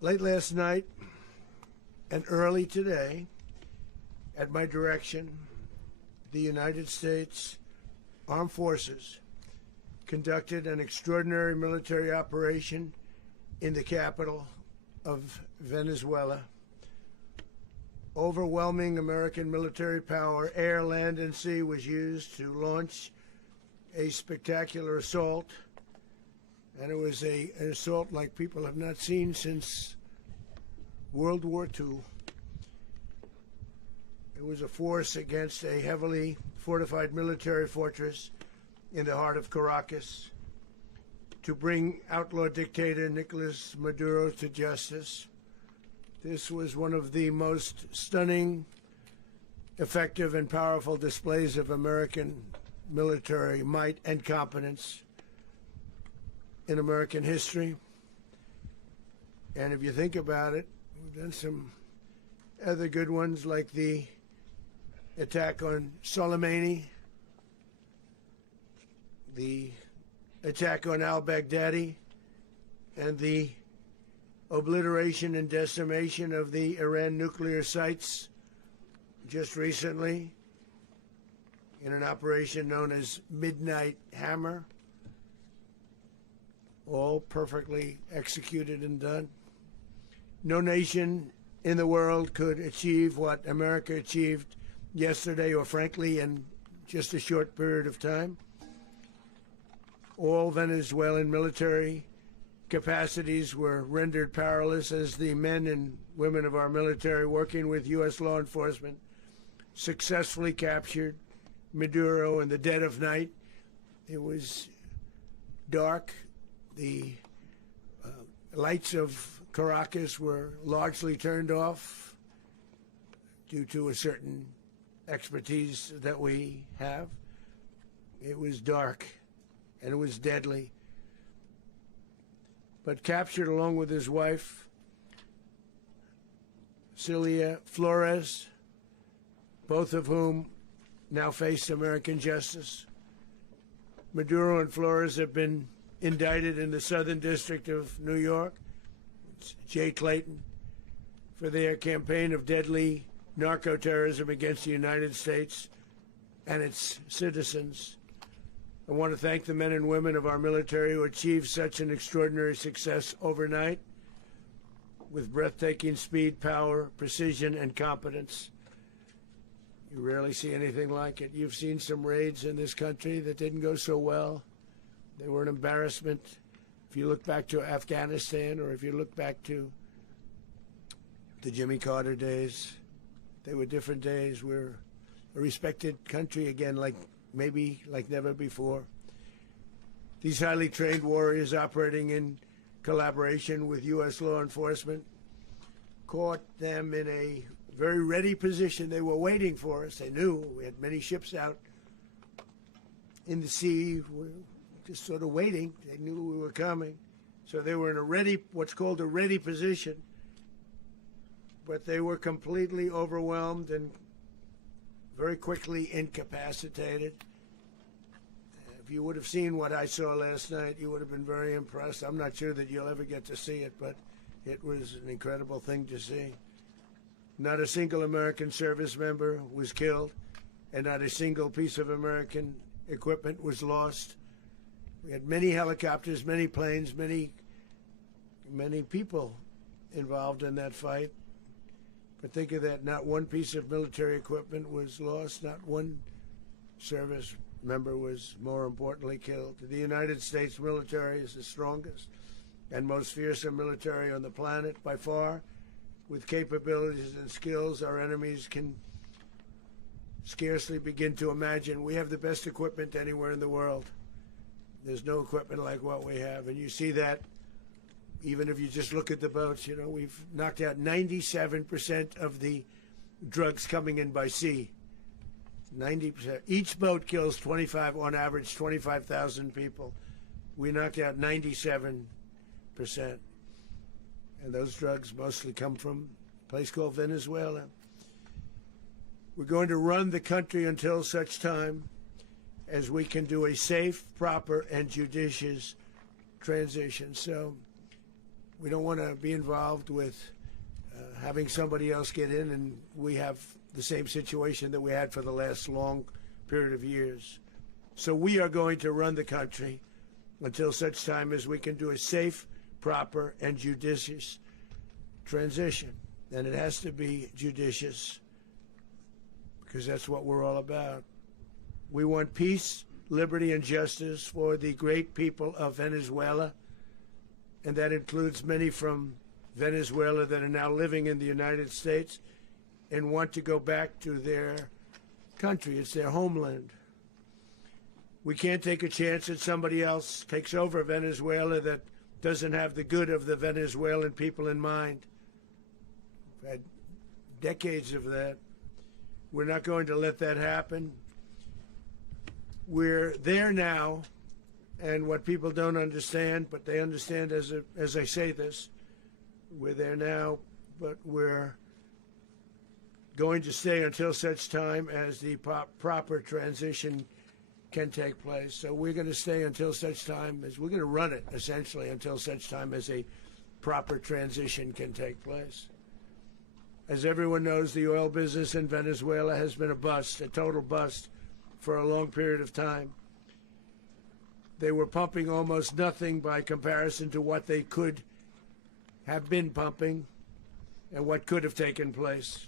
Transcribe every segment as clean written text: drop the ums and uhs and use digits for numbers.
Late last night and early today, at my direction, the United States Armed Forces conducted an extraordinary military operation in the capital of Venezuela. Overwhelming American military power, air, land, and sea, was used to launch a spectacular assault. And it was an assault like people have not seen since World War II. It was a force against a heavily fortified military fortress in the heart of Caracas to bring outlaw dictator Nicolas Maduro to justice. This was one of the most stunning, effective, and powerful displays of American military might and competence in American history. And if you think about it, we've done some other good ones, like the attack on Soleimani, the attack on al-Baghdadi, and the obliteration and decimation of the Iran nuclear sites just recently in an operation known as Midnight Hammer. All perfectly executed and done. No nation in the world could achieve what America achieved yesterday, or frankly in just a short period of time. All Venezuelan military capacities were rendered powerless as the men and women of our military, working with U.S. law enforcement, successfully captured Maduro in the dead of night. It was dark. The lights of Caracas were largely turned off due to a certain expertise that we have. It was dark and it was deadly. But captured along with his wife, Celia Flores, both of whom now face American justice. Maduro and Flores have been indicted in the Southern District of New York, it's Jay Clayton, for their campaign of deadly narco-terrorism against the United States and its citizens. I want to thank the men and women of our military who achieved such an extraordinary success overnight with breathtaking speed, power, precision, and competence. You rarely see anything like it. You've seen some raids in this country that didn't go so well. They were an embarrassment. If you look back to Afghanistan, or if you look back to the Jimmy Carter days, they were different days. We're a respected country again, like never before. These highly trained warriors, operating in collaboration with U.S. law enforcement, caught them in a very ready position. They were waiting for us. They knew we had many ships out in the sea, just sort of waiting. They knew we were coming. So they were in a ready, what's called a ready position. But they were completely overwhelmed and very quickly incapacitated. If you would have seen what I saw last night, you would have been very impressed. I'm not sure that you'll ever get to see it, but it was an incredible thing to see. Not a single American service member was killed, and not a single piece of American equipment was lost. We had many helicopters, many planes, many people involved in that fight. But think of that, not one piece of military equipment was lost, not one service member was, more importantly, killed. The United States military is the strongest and most fearsome military on the planet by far, with capabilities and skills our enemies can scarcely begin to imagine. We have the best equipment anywhere in the world. There's no equipment like what we have, and you see that even if you just look at the boats. You know, we've knocked out 97% of the drugs coming in by sea. 90%. Each boat kills on average 25,000 people. We knocked out 97%. And those drugs mostly come from a place called Venezuela. We're going to run the country until such time as we can do a safe, proper, and judicious transition. So We don't want to be involved with having somebody else get in, and we have the same situation that we had for the last long period of years. So we are going to run the country until such time as we can do a safe, proper, and judicious transition. And it has to be judicious, because that's what we're all about. We want peace, liberty, and justice for the great people of Venezuela, and that includes many from Venezuela that are now living in the United States and want to go back to their country. It's their homeland. We can't take a chance that somebody else takes over Venezuela that doesn't have the good of the Venezuelan people in mind. We've had decades of that. We're not going to let that happen. We're there now, and what people don't understand, but they understand as I say this, we're there now, but we're going to stay until such time as the proper transition can take place. So we're going to stay until such time as we're going to run it, essentially, until such time as a proper transition can take place. As everyone knows, the oil business in Venezuela has been a bust, a total bust, for a long period of time. They were pumping almost nothing by comparison to what they could have been pumping and what could have taken place.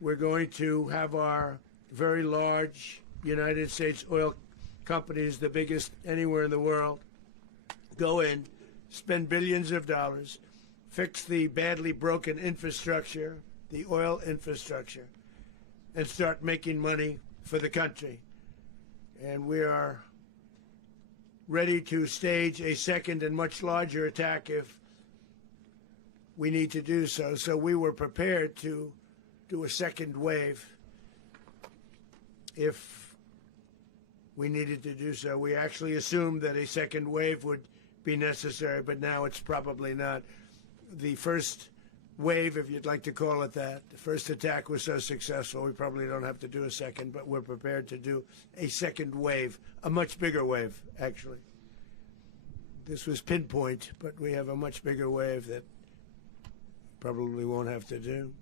We're going to have our very large United States oil companies, the biggest anywhere in the world, go in, spend billions of dollars, fix the badly broken infrastructure, the oil infrastructure, and start making money for the country. And we are ready to stage a second and much larger attack if we need to do so. So we were prepared to do a second wave if we needed to do so. We actually assumed that a second wave would be necessary, but now it's probably not. The first wave, if you'd like to call it that, the first attack was so successful, we probably don't have to do a second, but we're prepared to do a second wave, a much bigger wave, actually. This was pinpoint, but we have a much bigger wave that probably won't have to do.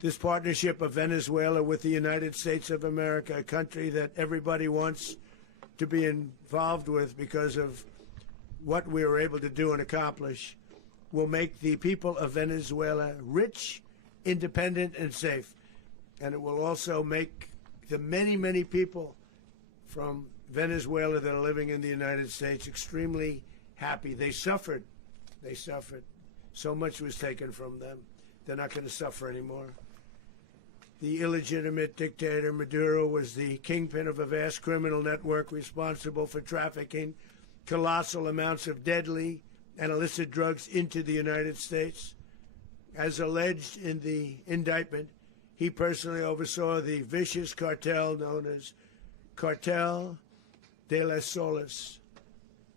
This partnership of Venezuela with the United States of America, a country that everybody wants to be involved with because of what we were able to do and accomplish, will make the people of Venezuela rich, independent, and safe. And it will also make the many, many people from Venezuela that are living in the United States extremely happy. They suffered. They suffered. So much was taken from them. They're not going to suffer anymore. The illegitimate dictator Maduro was the kingpin of a vast criminal network responsible for trafficking colossal amounts of deadly and illicit drugs into the United States. As alleged in the indictment, he personally oversaw the vicious cartel known as Cartel de las Solas,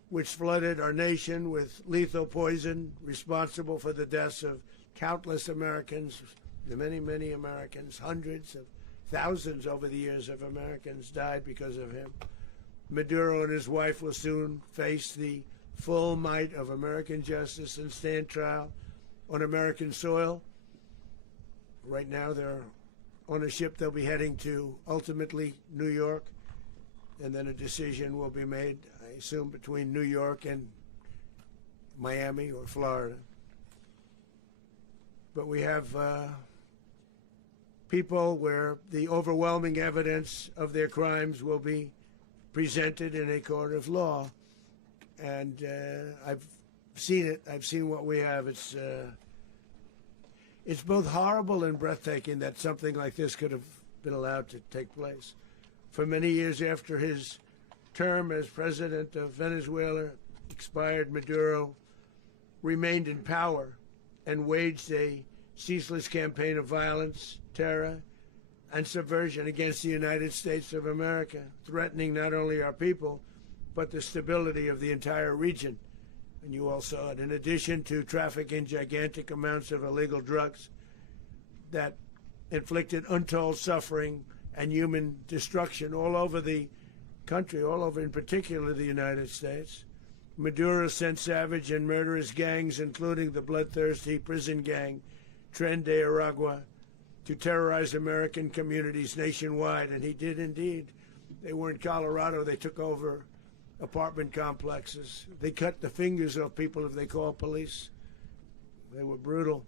which flooded our nation with lethal poison, responsible for the deaths of countless Americans, many, many Americans. Hundreds of thousands over the years of Americans died because of him. Maduro and his wife will soon face the full might of American justice and stand trial on American soil. Right now, they're on a ship. They'll be heading to, ultimately, New York, and then a decision will be made, I assume, between New York and Miami or Florida. But we have people where the overwhelming evidence of their crimes will be presented in a court of law. And I've seen it. I've seen what we have. It's both horrible and breathtaking that something like this could have been allowed to take place. For many years after his term as president of Venezuela expired, Maduro remained in power and waged a ceaseless campaign of violence, terror, and subversion against the United States of America, threatening not only our people, but the stability of the entire region. And you all saw it. In addition to trafficking gigantic amounts of illegal drugs that inflicted untold suffering and human destruction all over the country, all over, in particular, the United States, Maduro sent savage and murderous gangs, including the bloodthirsty prison gang, Tren de Aragua, to terrorize American communities nationwide, and he did indeed. They were in Colorado. They took over apartment complexes. They cut the fingers off people if they called police. They were brutal,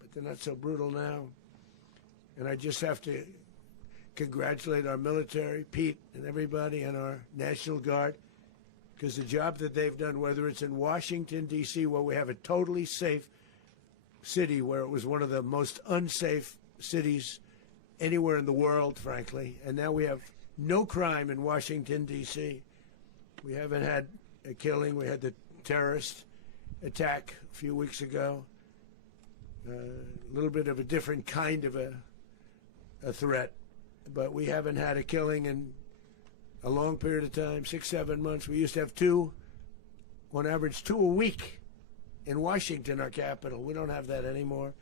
but they're not so brutal now. And I just have to congratulate our military, Pete and everybody, and our National Guard, because the job that they've done, whether it's in Washington, D.C., where we have a totally safe city, where it was one of the most unsafe cities anywhere in the world, frankly, and now we have no crime in Washington, D.C. We haven't had a killing. We had the terrorist attack a few weeks ago, a little bit of a different kind of a threat, but we haven't had a killing in a long period of time, 6-7 months. We used to have two, on average, 2 a week in Washington, our capital. We don't have that anymore.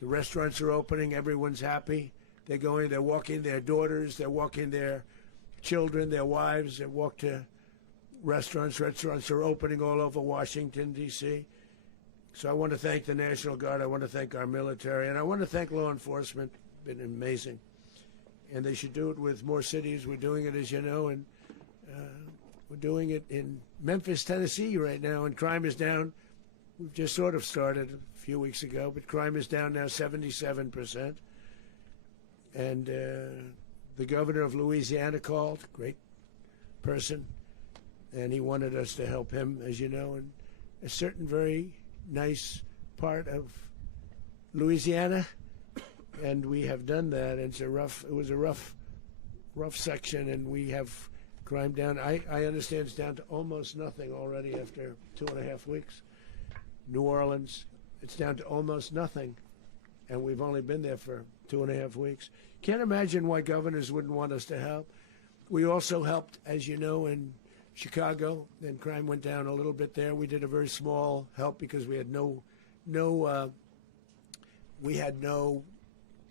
The restaurants are opening. Everyone's happy. They're going, they're walking their daughters, they're walking their children, their wives. They walk to restaurants. Restaurants are opening all over Washington, D.C. So I want to thank the National Guard. I want to thank our military. And I want to thank law enforcement. Been amazing. And they should do it with more cities. We're doing it, as you know, and we're doing it in Memphis, Tennessee right now, and crime is down. We've just sort of started a few weeks ago, but crime is down now 77%. And the governor of Louisiana called, great person, and he wanted us to help him, as you know, in a certain very nice part of Louisiana. And we have done that. It was a rough section, and we have crime down. I understand it's down to almost nothing already after 2.5 weeks. New Orleans, it's down to almost nothing, and we've only been there for 2.5 weeks. Can't imagine why governors wouldn't want us to help. We also helped, as you know, in Chicago, and crime went down a little bit there. We did a very small help because we had no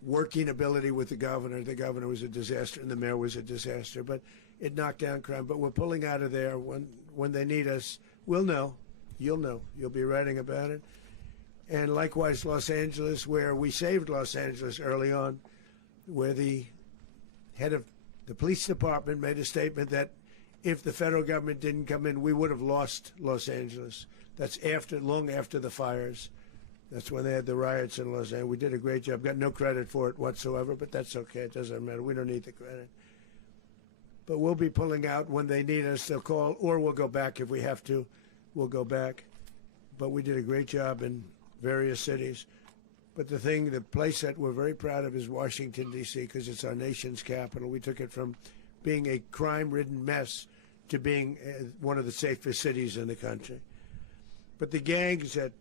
working ability with the governor. The governor was a disaster, and the mayor was a disaster, but it knocked down crime. But we're pulling out of there. When they need us, we'll know. You'll know. You'll be writing about it. And likewise, Los Angeles, where we saved Los Angeles early on, where the head of the police department made a statement that if the federal government didn't come in, we would have lost Los Angeles. That's long after the fires. That's when they had the riots in Los Angeles. We did a great job. Got no credit for it whatsoever, but that's okay. It doesn't matter. We don't need the credit. But we'll be pulling out when they need us. They'll call, or we'll go back if we have to. We'll go back. But we did a great job in various cities. But the place that we're very proud of is Washington, D.C., because it's our nation's capital. We took it from being a crime-ridden mess to being one of the safest cities in the country. But the gangs that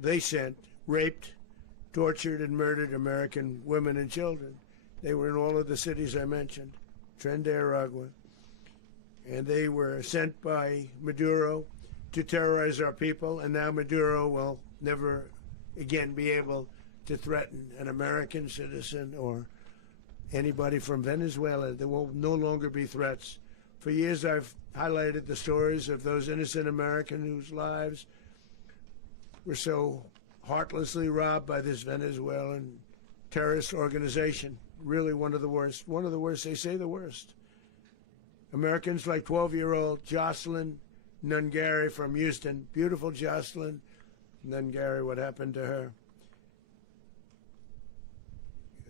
they sent raped, tortured, and murdered American women and children. They were in all of the cities I mentioned, Tren de Aragua. And they were sent by Maduro to terrorize our people, and now Maduro will never again be able to threaten an American citizen or anybody from Venezuela. There will no longer be threats. For years I've highlighted the stories of those innocent Americans whose lives were so heartlessly robbed by this Venezuelan terrorist organization. Really one of the worst. One of the worst. They say the worst. Americans like 12-year-old Jocelyn Nungary from Houston. Beautiful Jocelyn Nungary. What happened to her?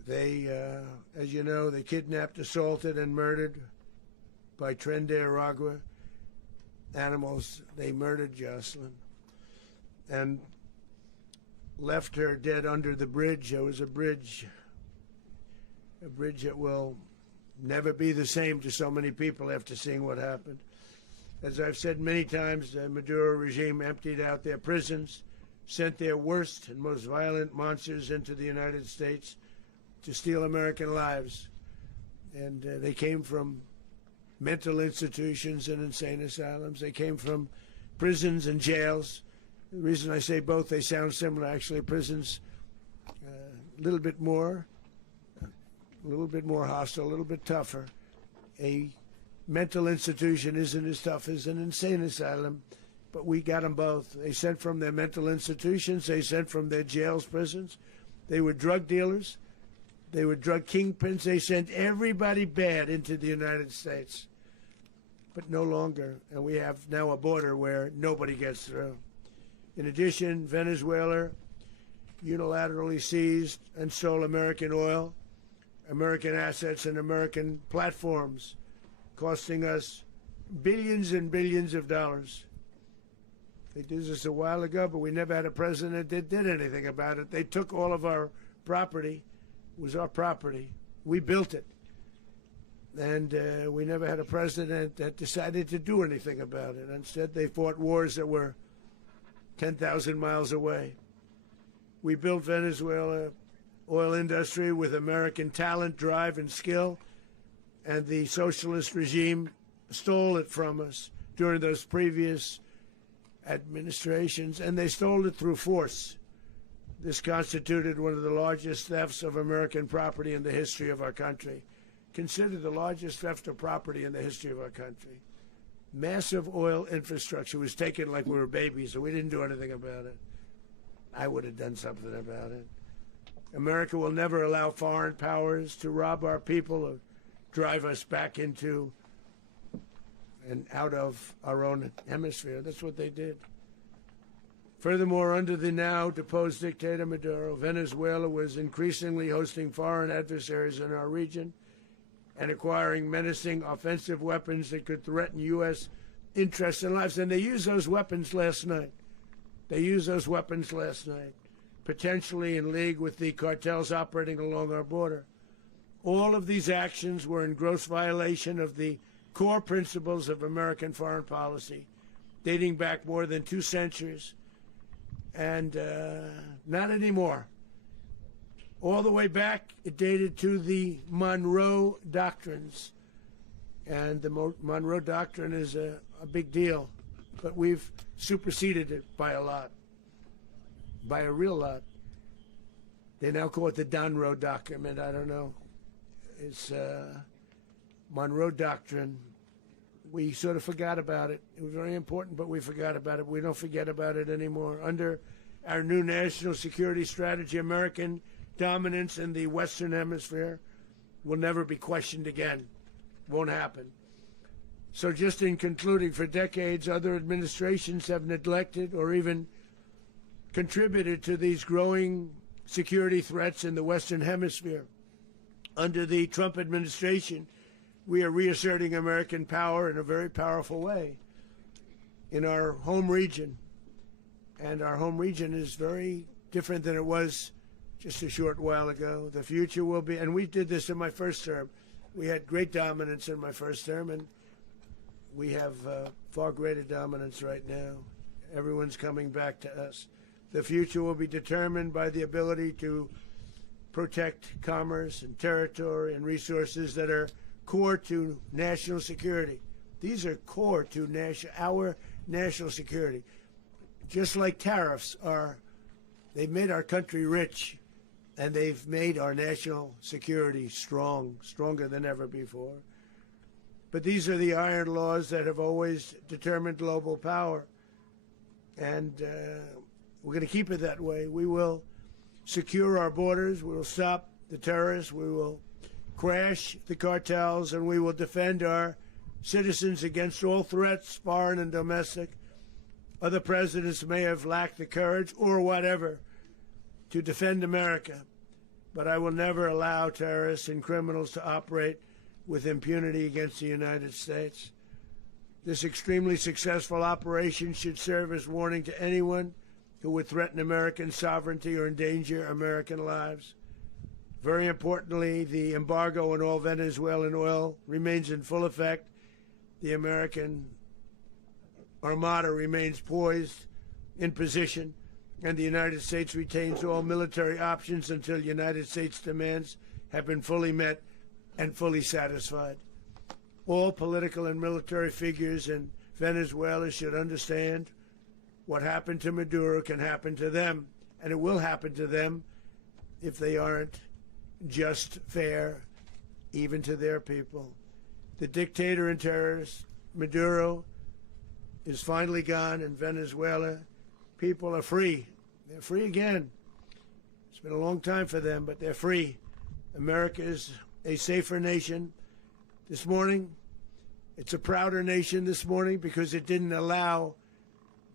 They, as you know, they kidnapped, assaulted, and murdered by Tren de Aragua animals. They murdered Jocelyn and left her dead under the bridge. There was a bridge that will never be the same to so many people after seeing what happened. As I've said many times, the Maduro regime emptied out their prisons, sent their worst and most violent monsters into the United States to steal American lives. And they came from mental institutions and insane asylums. They came from prisons and jails. The reason I say both, they sound similar. Actually, prisons a little bit more hostile, a little bit tougher. A mental institution isn't as tough as an insane asylum, but we got them both. They sent from their mental institutions. They sent from their jails, prisons. They were drug dealers. They were drug kingpins. They sent everybody bad into the United States, but no longer. And we have now a border where nobody gets through. In addition, Venezuela unilaterally seized and stole American oil, American assets, and American platforms, costing us billions and billions of dollars. They did this a while ago, but we never had a president that did anything about it. They took all of our property. It was our property. We built it. And we never had a president that decided to do anything about it. Instead, they fought wars that were 10,000 miles away. We built Venezuela oil industry with American talent, drive, and skill, and the socialist regime stole it from us during those previous administrations, and they stole it through force. This constituted one of the largest thefts of American property in the history of our country. Considered the largest theft of property in the history of our country. Massive oil infrastructure was taken like we were babies, and we didn't do anything about it. I would have done something about it. America will never allow foreign powers to rob our people or drive us back into and out of our own hemisphere. That's what they did. Furthermore, under the now deposed dictator Maduro, Venezuela was increasingly hosting foreign adversaries in our region and acquiring menacing offensive weapons that could threaten U.S. interests and lives. And they used those weapons last night. Potentially in league with the cartels operating along our border. All of these actions were in gross violation of the core principles of American foreign policy, dating back more than 2 centuries, and not anymore. All the way back, it dated to the Monroe Doctrines, and the Monroe Doctrine is a big deal, but we've superseded it by a lot, by a real lot. They now call it the Monroe Document. I don't know. It's Monroe Doctrine. We sort of forgot about it. It was very important, but we forgot about it. We don't forget about it anymore. Under our new national security strategy, American dominance in the Western Hemisphere will never be questioned again. Won't happen. So just in concluding, for decades, other administrations have neglected or even contributed to these growing security threats in the Western Hemisphere. Under the Trump administration, we are reasserting American power in a very powerful way in our home region. And our home region is very different than it was just a short while ago. The future will be, and we did this in my first term. We had great dominance in my first term, and we have far greater dominance right now. Everyone's coming back to us. The future will be determined by the ability to protect commerce and territory and resources that are core to national security. These are core to our national security. Just like tariffs are, they've made our country rich, and they've made our national security strong, stronger than ever before. But these are the iron laws that have always determined global power, and we're going to keep it that way. We will secure our borders. We will stop the terrorists. We will crash the cartels, and we will defend our citizens against all threats, foreign and domestic. Other presidents may have lacked the courage or whatever to defend America, but I will never allow terrorists and criminals to operate with impunity against the United States. This extremely successful operation should serve as warning to anyone who would threaten American sovereignty or endanger American lives. Very importantly, the embargo on all Venezuelan oil remains in full effect. The American Armada remains poised in position, and the United States retains all military options until United States demands have been fully met and fully satisfied. All political and military figures in Venezuela should understand what happened to Maduro can happen to them, and it will happen to them if they aren't just fair, even to their people. The dictator and terrorist, Maduro, is finally gone in Venezuela. People are free. They're free again. It's been a long time for them, but they're free. America is a safer nation. This morning, it's a prouder nation this morning because it didn't allow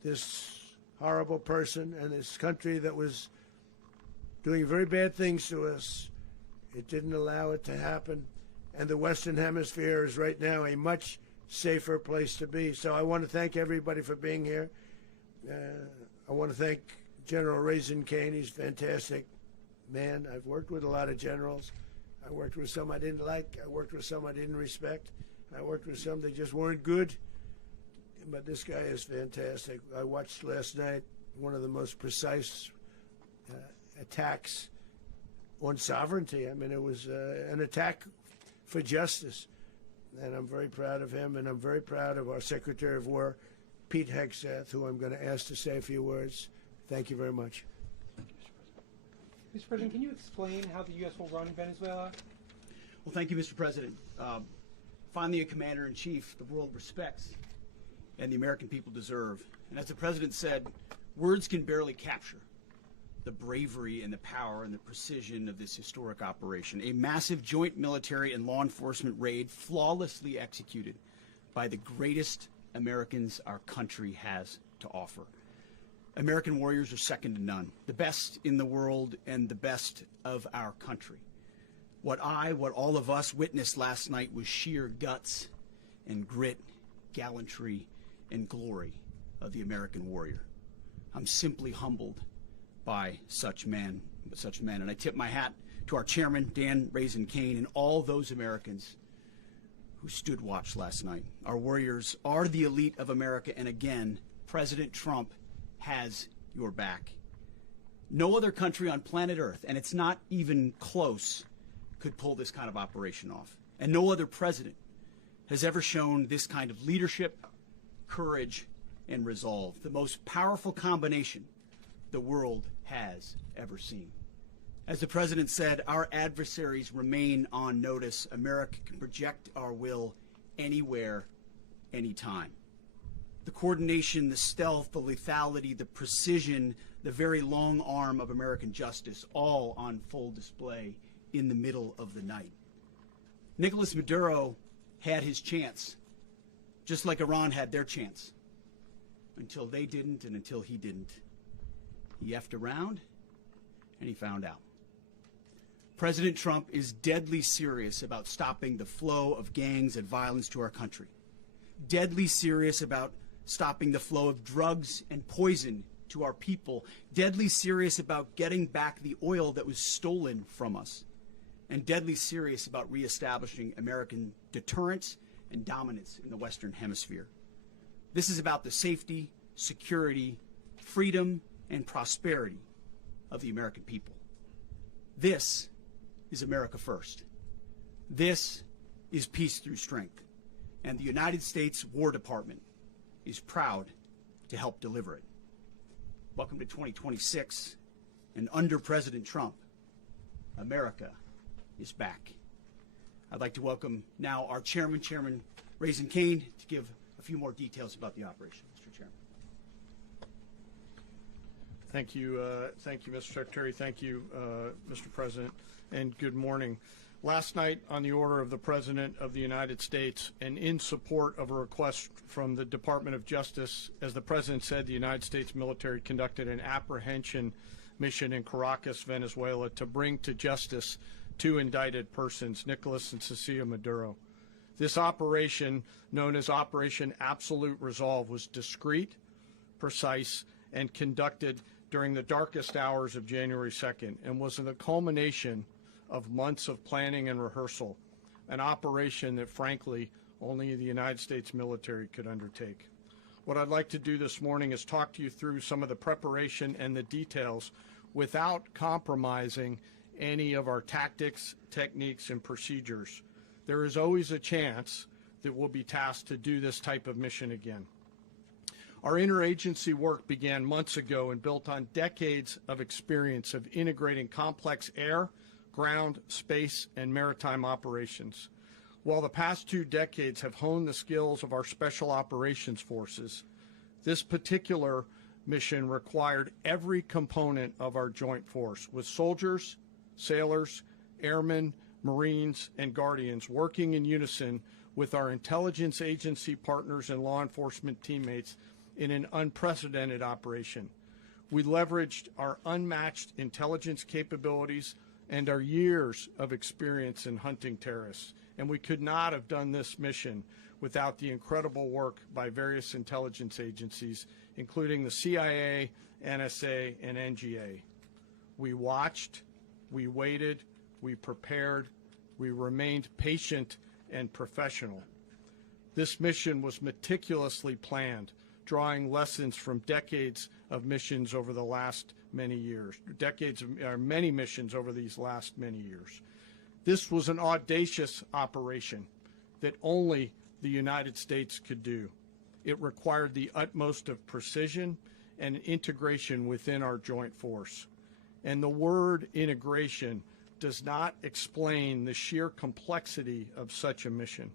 this horrible person and this country that was doing very bad things to us. It didn't allow it to happen. And the Western Hemisphere is right now a much safer place to be. So I want to thank everybody for being here. I want to thank General Reasserting American. He's a fantastic man. I've worked with a lot of generals. I worked with some I didn't like. I worked with some I didn't respect. I worked with some that just weren't good. But this guy is fantastic. I watched last night one of the most precise attacks on sovereignty. I mean, it was an attack for justice. And I'm very proud of him, and I'm very proud of our Secretary of War, Pete Hegseth, who I'm going to ask to say a few words. Thank you very much. Mr. President, can you explain how the U.S. will run Venezuela? Well, thank you, Mr. President. Finally, a commander-in-chief the world respects and the American people deserve. And as the President said, words can barely capture the bravery and the power and the precision of this historic operation. A massive joint military and law enforcement raid flawlessly executed by the greatest Americans our country has to offer. American warriors are second to none, the best in the world and the best of our country. What all of us witnessed last night was sheer guts and grit, gallantry, and glory of the American warrior. I'm simply humbled by such men, and I tip my hat to our chairman, Dan Reasserting American, and all those Americans who stood watch last night. Our warriors are the elite of America, and again, President Trump has your back. No other country on planet Earth, and it's not even close, could pull this kind of operation off. And no other president has ever shown this kind of leadership, courage, and resolve, the most powerful combination the world has ever seen. As the President said, our adversaries remain on notice. America can project our will anywhere, anytime. The coordination, the stealth, the lethality, the precision, the very long arm of American justice, all on full display in the middle of the night. Nicolas Maduro had his chance, just like Iran had their chance, until they didn't and until he didn't. He effed around, and he found out. President Trump is deadly serious about stopping the flow of gangs and violence to our country. Deadly serious about stopping the flow of drugs and poison to our people. Deadly serious about getting back the oil that was stolen from us. And deadly serious about reestablishing American deterrence and dominance in the Western Hemisphere. This is about the safety, security, freedom, and prosperity of the American people. This is America first. This is peace through strength. And the United States War Department is proud to help deliver it. Welcome to 2026, and under President Trump, America is back. I'd like to welcome now our chairman, Chairman Reasserting American, to give a few more details about the operation. Mr. Chairman. Thank you, Mr. Secretary. Thank you, Mr. President, and good morning. Last night, on the order of the President of the United States and in support of a request from the Department of Justice, as the President said, the United States military conducted an apprehension mission in Caracas, Venezuela, to bring to justice two indicted persons, Nicolas and Cecilia Maduro. This operation, known as Operation Absolute Resolve, was discreet, precise, and conducted during the darkest hours of January 2nd and was the culmination of months of planning and rehearsal, an operation that, frankly, only the United States military could undertake. What I'd like to do this morning is talk to you through some of the preparation and the details without compromising any of our tactics, techniques, and procedures. There is always a chance that we'll be tasked to do this type of mission again. Our interagency work began months ago and built on decades of experience of integrating complex air, ground, space, and maritime operations. While the past 2 decades have honed the skills of our special operations forces, this particular mission required every component of our joint force, with soldiers, sailors, airmen, Marines, and Guardians working in unison with our intelligence agency partners and law enforcement teammates in an unprecedented operation. We leveraged our unmatched intelligence capabilities and our years of experience in hunting terrorists, and we could not have done this mission without the incredible work by various intelligence agencies, including the CIA, NSA, and NGA. We watched, we waited, we prepared, we remained patient and professional. This mission was meticulously planned, drawing lessons from decades of missions over the last many years, many missions over these last many years. This was an audacious operation that only the United States could do. It required the utmost of precision and integration within our joint force. And the word integration does not explain the sheer complexity of such a mission.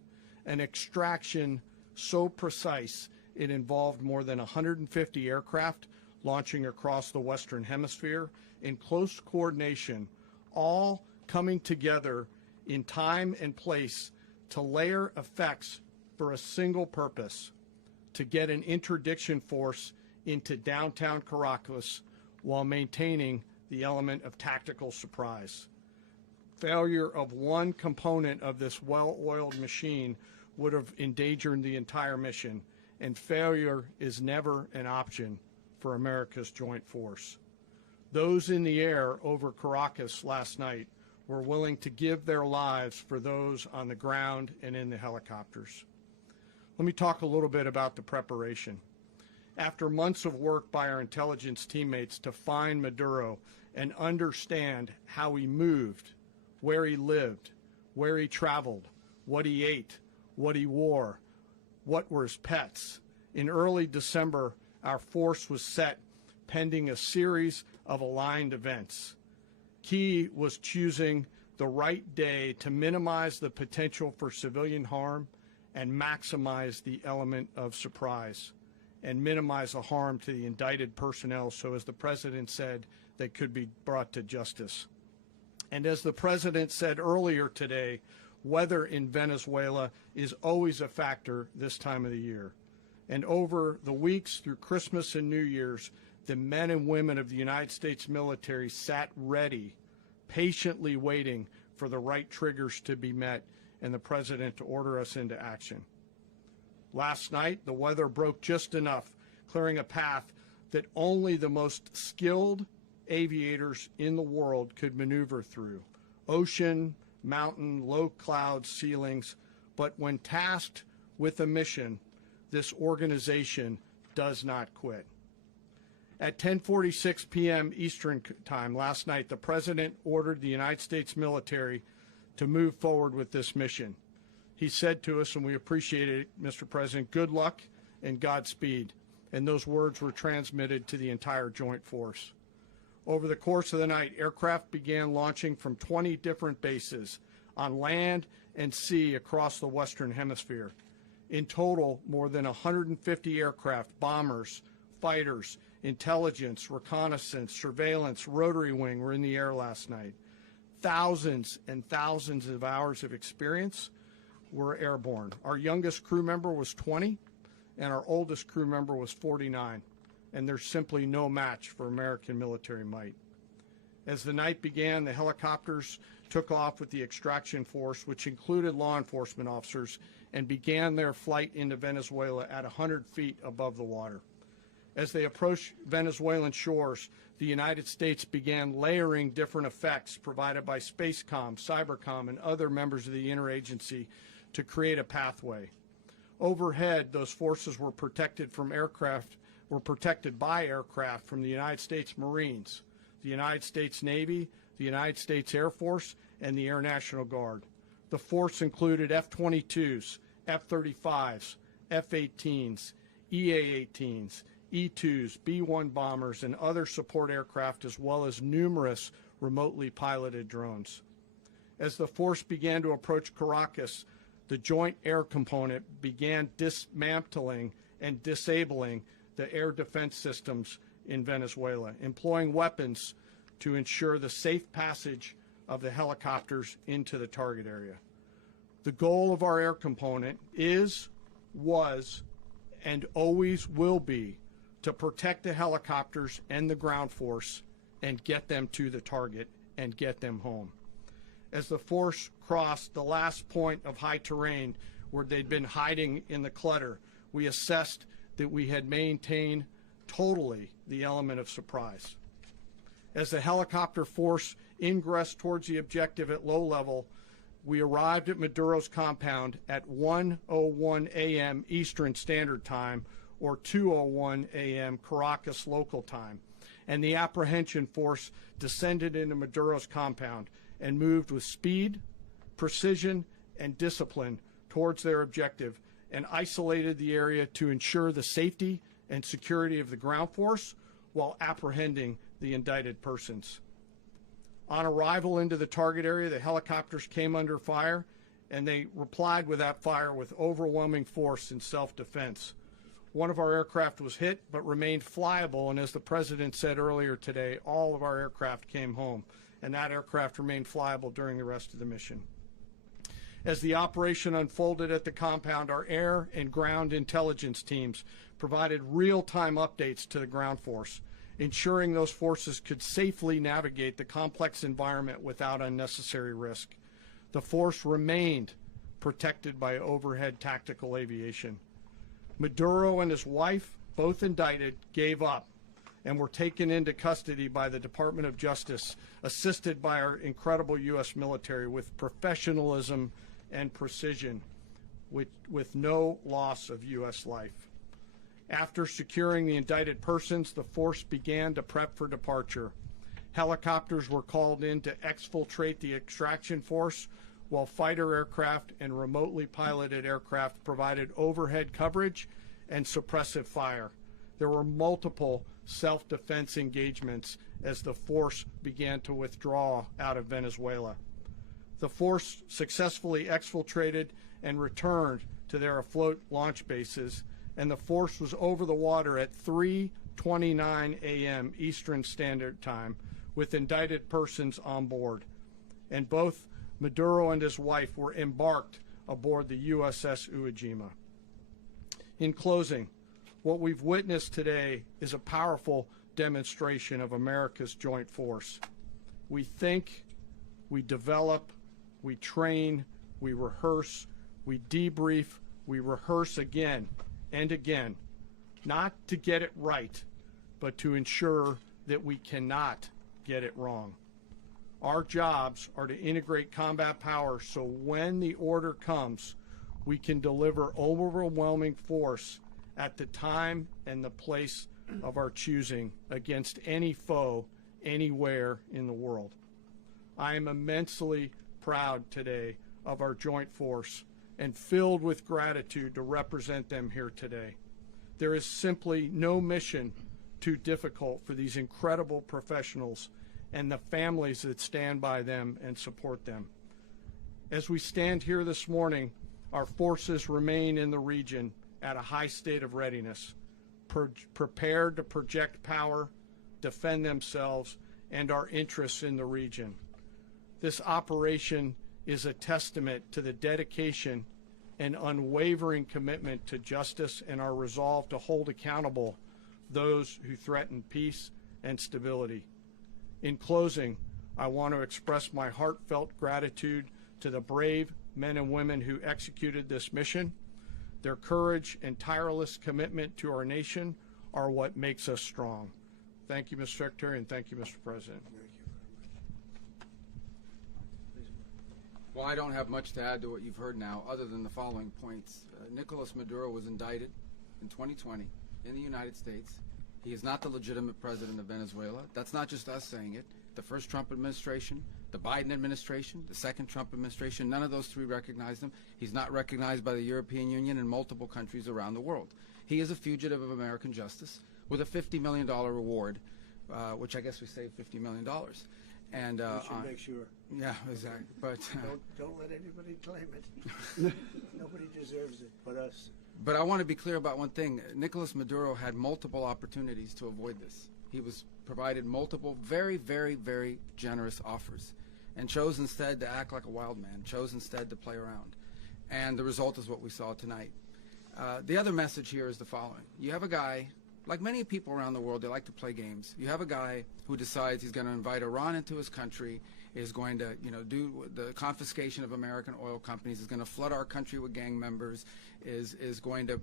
An extraction so precise it involved more than 150 aircraft launching across the Western Hemisphere in close coordination, all coming together in time and place to layer effects for a single purpose: to get an interdiction force into downtown Caracas while maintaining the element of tactical surprise. Failure of one component of this well-oiled machine would have endangered the entire mission, and failure is never an option for America's joint force. Those in the air over Caracas last night were willing to give their lives for those on the ground and in the helicopters. Let me talk a little bit about the preparation. After months of work by our intelligence teammates to find Maduro and understand how he moved, where he lived, where he traveled, what he ate, what he wore, what were his pets, in early December, our force was set pending a series of aligned events. Key was choosing the right day to minimize the potential for civilian harm and maximize the element of surprise, and minimize the harm to the indicted personnel so, as the President said, they could be brought to justice. And as the President said earlier today, weather in Venezuela is always a factor this time of the year. And over the weeks through Christmas and New Year's, the men and women of the United States military sat ready, patiently waiting for the right triggers to be met and the President to order us into action. Last night, the weather broke just enough, clearing a path that only the most skilled aviators in the world could maneuver through. Ocean, mountain, low cloud ceilings, but when tasked with a mission, this organization does not quit. At 10:46 p.m. Eastern Time last night, the President ordered the United States military to move forward with this mission. He said to us, and we appreciate it, Mr. President, good luck and Godspeed. And those words were transmitted to the entire joint force. Over the course of the night, aircraft began launching from 20 different bases on land and sea across the Western Hemisphere. In total, more than 150 aircraft, bombers, fighters, intelligence, reconnaissance, surveillance, rotary wing were in the air last night. Thousands and thousands of hours of experience were airborne. Our youngest crew member was 20, and our oldest crew member was 49, and there's simply no match for American military might. As the night began, the helicopters took off with the extraction force, which included law enforcement officers, and began their flight into Venezuela at 100 feet above the water. As they approached Venezuelan shores, the United States began layering different effects provided by Spacecom, Cybercom, and other members of the interagency to create a pathway. Overhead, those forces were protected by aircraft from the United States Marines, the United States Navy, the United States Air Force, and the Air National Guard. The force included F-22s, F-35s, F-18s, EA-18s, E-2s, B-1 bombers, and other support aircraft, as well as numerous remotely piloted drones. As the force began to approach Caracas, the Joint Air Component began dismantling and disabling the air defense systems in Venezuela, employing weapons to ensure the safe passage of the helicopters into the target area. The goal of our air component is, was, and always will be to protect the helicopters and the ground force and get them to the target and get them home. As the force crossed the last point of high terrain where they'd been hiding in the clutter, we assessed that we had maintained totally the element of surprise. As the helicopter force ingressed towards the objective at low level, we arrived at Maduro's compound at 1:01 a.m. Eastern Standard Time, or 2:01 a.m. Caracas local time, and the apprehension force descended into Maduro's compound and moved with speed, precision, and discipline towards their objective and isolated the area to ensure the safety and security of the ground force while apprehending the indicted persons. On arrival into the target area, the helicopters came under fire, and they replied with that fire with overwhelming force in self-defense. One of our aircraft was hit but remained flyable, and as the President said earlier today, all of our aircraft came home, and that aircraft remained flyable during the rest of the mission. As the operation unfolded at the compound, our air and ground intelligence teams provided real-time updates to the ground force, ensuring those forces could safely navigate the complex environment without unnecessary risk. The force remained protected by overhead tactical aviation. Maduro and his wife, both indicted, gave up and were taken into custody by the Department of Justice, assisted by our incredible U.S. military with professionalism and precision, with no loss of U.S. life. After securing the indicted persons, the force began to prep for departure. Helicopters were called in to exfiltrate the extraction force, while fighter aircraft and remotely piloted aircraft provided overhead coverage and suppressive fire. There were multiple self-defense engagements as the force began to withdraw out of Venezuela. The force successfully exfiltrated and returned to their afloat launch bases, and the force was over the water at 3:29 a.m. Eastern Standard Time with indicted persons on board. And both Maduro and his wife were embarked aboard the USS Iwo Jima. In closing, what we've witnessed today is a powerful demonstration of America's joint force. We think, we develop, we train, we rehearse, we debrief, we rehearse again and again, not to get it right, but to ensure that we cannot get it wrong. Our jobs are to integrate combat power so when the order comes, we can deliver overwhelming force at the time and the place of our choosing against any foe anywhere in the world. I am immensely proud today of our joint force and filled with gratitude to represent them here today. There is simply no mission too difficult for these incredible professionals and the families that stand by them and support them. As we stand here this morning, our forces remain in the region at a high state of readiness, prepared to project power, defend themselves, and our interests in the region. This operation is a testament to the dedication and unwavering commitment to justice and our resolve to hold accountable those who threaten peace and stability. In closing, I want to express my heartfelt gratitude to the brave men and women who executed this mission. Their courage and tireless commitment to our nation are what makes us strong. Thank you, Mr. Secretary, and thank you, Mr. President. Well, I don't have much to add to what you've heard now, other than the following points. Nicolas Maduro was indicted in 2020 in the United States. He is not the legitimate president of Venezuela. That's not just us saying it. The first Trump administration, the Biden administration, the second Trump administration, none of those three recognized him. He's not recognized by the European Union and multiple countries around the world. He is a fugitive of American justice with a $50 million reward, which I guess we saved $50 million. And We should make sure. yeah, exactly. But Don't let anybody claim it. Nobody deserves it but us. but I want to be clear about one thing. Nicolas Maduro had multiple opportunities to avoid this. He was provided multiple very, very, very generous offers, and chose instead to act like a wild man. Chose instead to play around, and the result is what we saw tonight. The other message here is the following. You have a guy, like many people around the world, they like to play games. You have a guy who decides he's going to invite Iran into his country, is going to, do the confiscation of American oil companies, is going to flood our country with gang members, is going to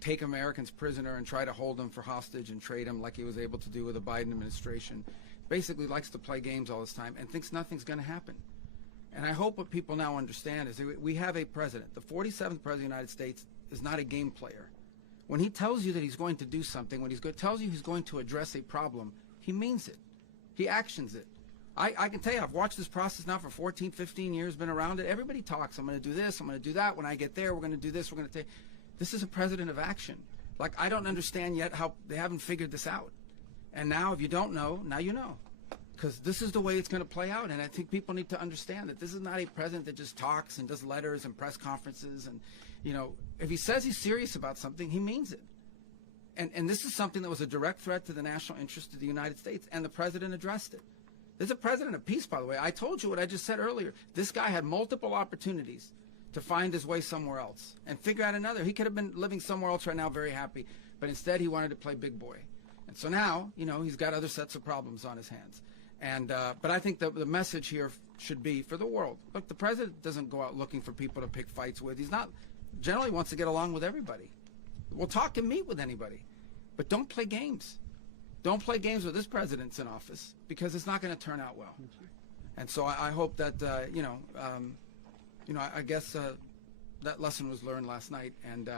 take Americans prisoner and try to hold them for hostage and trade them like he was able to do with the Biden administration. Basically likes to play games all this time and thinks nothing's going to happen. And I hope what people now understand is that we have a president. The 47th president of the United States is not a game player. When he tells you that he's going to do something, when tells you he's going to address a problem, he means it. He actions it. I can tell you, I've watched this process now for 14, 15 years, been around it. Everybody talks. I'm going to do this. I'm going to do that. When I get there, we're going to do this. We're going to take. This is a president of action. Like, I don't understand yet how they haven't figured this out. And now, if you don't know, now you know. Because this is the way it's going to play out. And I think people need to understand that this is not a president that just talks and does letters and press conferences. And, if he says he's serious about something, he means it. And this is something that was a direct threat to the national interest of the United States. And the president addressed it. There's a president of peace, by the way. I told you what I just said earlier. This guy had multiple opportunities to find his way somewhere else and figure out another. He could have been living somewhere else right now very happy. But instead, he wanted to play big boy. And so now, he's got other sets of problems on his hands. And but I think the message here should be for the world. Look, the president doesn't go out looking for people to pick fights with. He's not generally wants to get along with everybody. We'll talk and meet with anybody. But don't play games. Don't play games with this president's in office, because it's not going to turn out well. And so I hope that, I guess that lesson was learned last night, and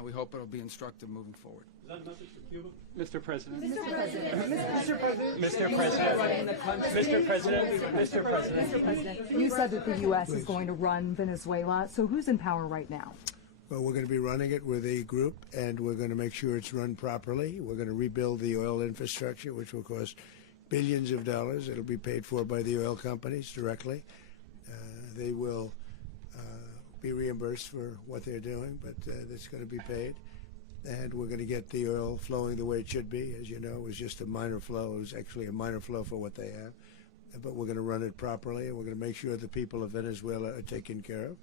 we hope it'll be instructive moving forward. Is that a message for Cuba? Mr. President. Mr. President. Mr. President. Mr. President. You said that the U.S. is going to run Venezuela, so who's in power right now? Well, we're going to be running it with a group, and we're going to make sure it's run properly. We're going to rebuild the oil infrastructure, which will cost billions of dollars. It'll be paid for by the oil companies directly. They will be reimbursed for what they're doing, but it's going to be paid. And we're going to get the oil flowing the way it should be. As you know, it was just a minor flow. It was actually a minor flow for what they have. But we're going to run it properly, and we're going to make sure the people of Venezuela are taken care of.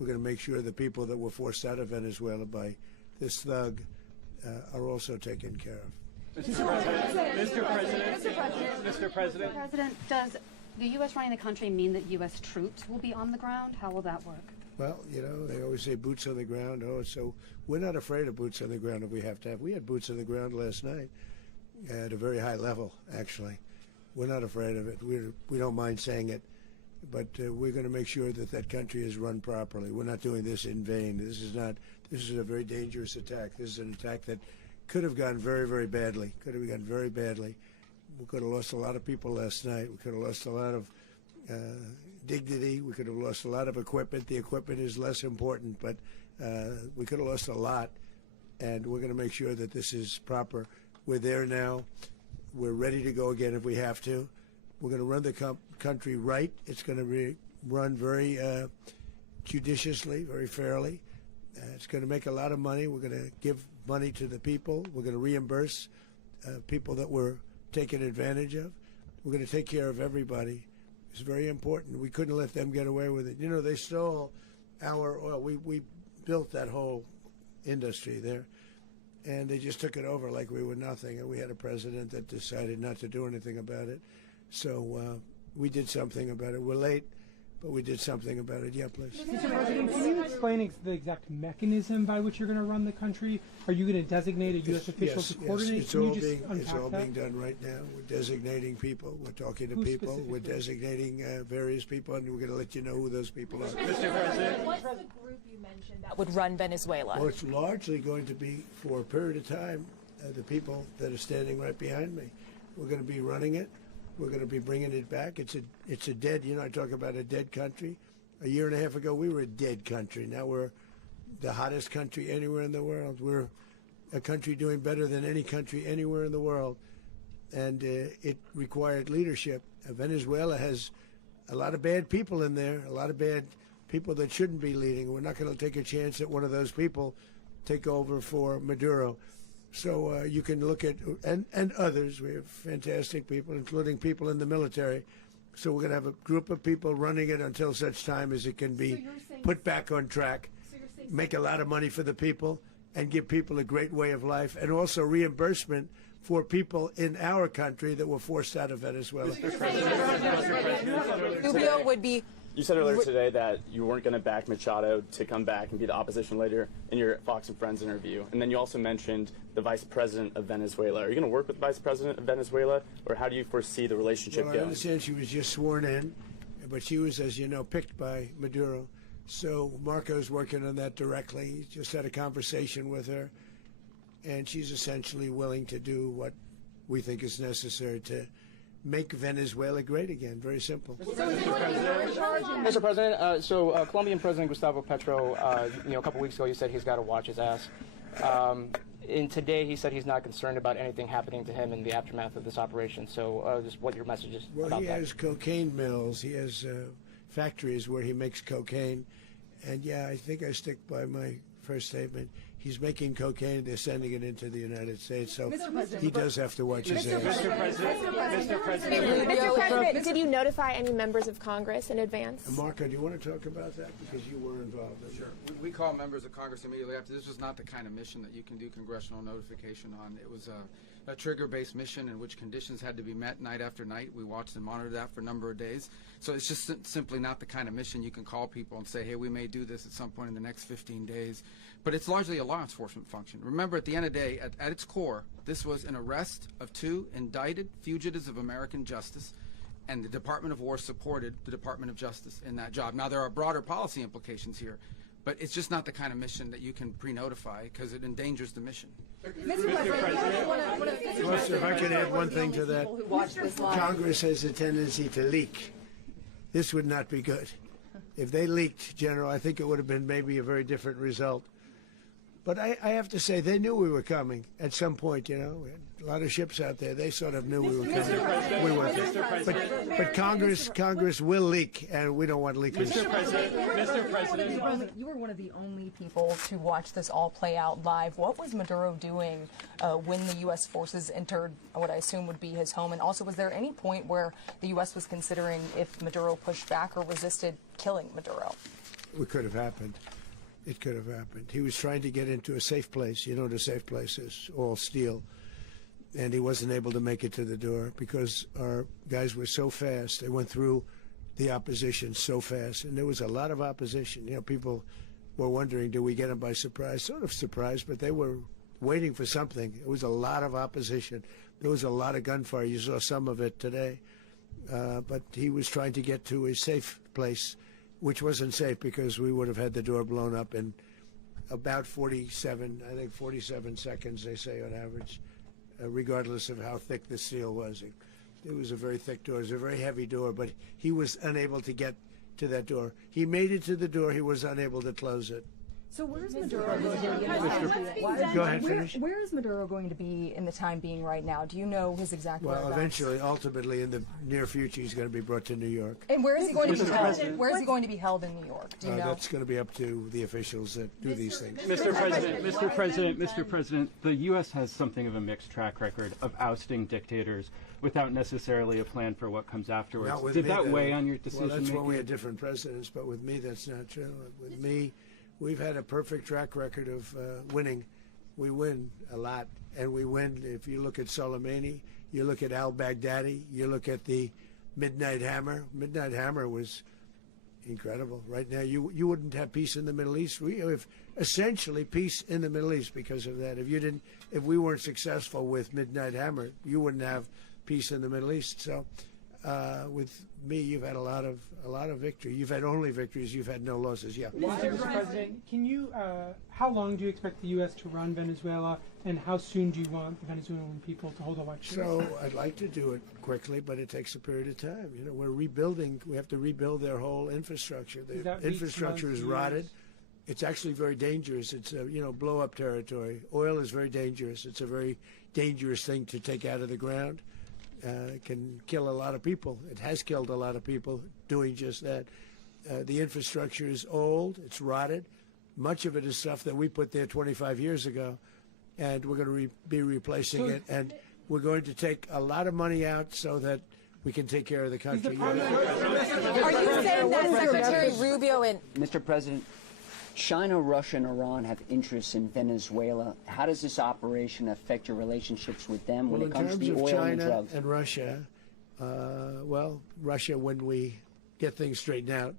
We're going to make sure the people that were forced out of Venezuela by this thug are also taken care of. Mr. President. Mr. President, does the U.S. running the country mean that U.S. troops will be on the ground? How will that work? Well, they always say boots on the ground. So we're not afraid of boots on the ground if we have to have. We had boots on the ground last night at a very high level, actually. We're not afraid of it. We don't mind saying it. But we're going to make sure that that country is run properly. We're not doing this in vain. This is a very dangerous attack. This is an attack that could have gone very, very badly. Could have gone very badly. We could have lost a lot of people last night. We could have lost a lot of dignity. We could have lost a lot of equipment. The equipment is less important, but we could have lost a lot. And we're going to make sure that this is proper. We're there now. We're ready to go again if we have to. We're going to run the country right. It's going to be run very judiciously, very fairly. It's going to make a lot of money. We're going to give money to the people. We're going to reimburse people that were taken advantage of. We're going to take care of everybody. It's very important. We couldn't let them get away with it. They stole our oil. We built that whole industry there, and they just took it over like we were nothing. And we had a president that decided not to do anything about it. So we did something about it. We're late, but we did something about it. Yeah, please. Mr. President, can you explain the exact mechanism by which you're going to run the country? Are you going to designate a U.S. official to coordinate? It's all being done right now. We're designating people. We're talking to people. We're designating various people, and we're going to let you know who those people are. Mr. President. What's the group you mentioned that would run Venezuela? Well, it's largely going to be, for a period of time, the people that are standing right behind me. We're going to be running it. We're going to be bringing it back. It's a dead, I talk about a dead country. A year and a half ago, we were a dead country. Now we're the hottest country anywhere in the world. We're a country doing better than any country anywhere in the world. and it required leadership. Venezuela has a lot of bad people in there, a lot of bad people that shouldn't be leading. We're not going to take a chance that one of those people take over for Maduro. So you can look at, and others, we have fantastic people, including people in the military. So we're going to have a group of people running it until such time as it can be put back on track, make a lot of money for the people, and give people a great way of life, and also reimbursement for people in our country that were forced out of Venezuela. Rubio would be. You said earlier today that you weren't going to back Machado to come back and be the opposition leader in your Fox and Friends interview. And then you also mentioned the vice president of Venezuela. Are you going to work with the vice president of Venezuela, or how do you foresee the relationship Well, going? I understand she was just sworn in, but she was, as you know, picked by Maduro. So Marco's working on that directly. He just had a conversation with her, and she's essentially willing to do what we think is necessary to make Venezuela great again. Very simple. Mr. President, Colombian President Gustavo Petro, a couple weeks ago, you said he's got to watch his ass. And today he said he's not concerned about anything happening to him in the aftermath of this operation. So just what your message is Well, about he that. has cocaine mills. He has factories where he makes cocaine. And, yeah, I think I stick by my first statement. He's making cocaine. They're sending it into the United States. So he does have to watch his ass. Mr. President, Did you notify any members of Congress in advance? Marco, do you want to talk about that? Because you were involved in it. Sure. We call members of Congress immediately after. This was not the kind of mission that you can do congressional notification on. It was a trigger-based mission in which conditions had to be met night after night. We watched and monitored that for a number of days. So it's just simply not the kind of mission you can call people and say, hey, we may do this at some point in the next 15 days. But it's largely a law enforcement function. Remember, at the end of the day, at its core, this was an arrest of 2 indicted fugitives of American justice, and the Department of War supported the Department of Justice in that job. Now, there are broader policy implications here, but it's just not the kind of mission that you can pre-notify because it endangers the mission. Well, sir, if I could add one thing to that. Congress has a tendency to leak. This would not be good. If they leaked, General, I think it would have been maybe a very different result. But I have to say, they knew we were coming at some point, We had a lot of ships out there. They sort of knew we were coming. We weren't. But Congress will leak, and we don't want leakers. Mr. President. You were one of the only people to watch this all play out live. What was Maduro doing when the U.S. forces entered what I assume would be his home? And also, was there any point where the U.S. was considering if Maduro pushed back or resisted killing Maduro? It could have happened. It could have happened. He was trying to get into a safe place. You know what a safe place is, all steel. And he wasn't able to make it to the door because our guys were so fast. They went through the opposition so fast. And there was a lot of opposition. People were wondering, do we get them by surprise? Sort of surprised, but they were waiting for something. It was a lot of opposition. There was a lot of gunfire. You saw some of it today. But he was trying to get to a safe place, which wasn't safe because we would have had the door blown up in about 47 seconds, they say on average, regardless of how thick the steel was. It was a very thick door. It was a very heavy door, but he was unable to get to that door. He made it to the door. He was unable to close it. So where's Maduro going to be? Go ahead, finish. Where is Maduro going to be in the time being right now? Do you know his exact Well, whereabouts? eventually, ultimately, in the near future, he's going to be brought to New York. And where is he going to be held? Where is he going to be held in New York? Do you know? That's going to be up to the officials that do these things. Mr. President, the U.S. has something of a mixed track record of ousting dictators without necessarily a plan for what comes afterwards. Did that weigh on your decision Well, that's making? when we had different presidents, but with me, that's not true. With me, we've had a perfect track record of winning. We win a lot, and we win. If you look at Soleimani, you look at al-Baghdadi, you look at the Midnight Hammer. Midnight Hammer was incredible. Right now, you wouldn't have peace in the Middle East. We have essentially peace in the Middle East because of that. If we weren't successful with Midnight Hammer, you wouldn't have peace in the Middle East. So, with me, you've had a lot of victory. You've had only victories. You've had no losses. Yeah. Mr. President, how long do you expect the U.S. to run Venezuela, and how soon do you want the Venezuelan people to hold elections? So I'd like to do it quickly, but it takes a period of time. We're rebuilding. We have to rebuild their whole infrastructure. The infrastructure is rotted. It's actually very dangerous. It's blow-up territory. Oil is very dangerous. It's a very dangerous thing to take out of the ground. can kill a lot of people. It has killed a lot of people doing just that. The infrastructure is old, it's rotted. Much of it is stuff that we put there 25 years ago, and we're going to be replacing it. And we're going to take a lot of money out so that we can take care of the country. Are you saying that Secretary Rubio and Mr. President, China, Russia, and Iran have interests in Venezuela. How does this operation affect your relationships with them when it comes to the oil and China drugs? and Russia, well, Russia when we get things straightened out.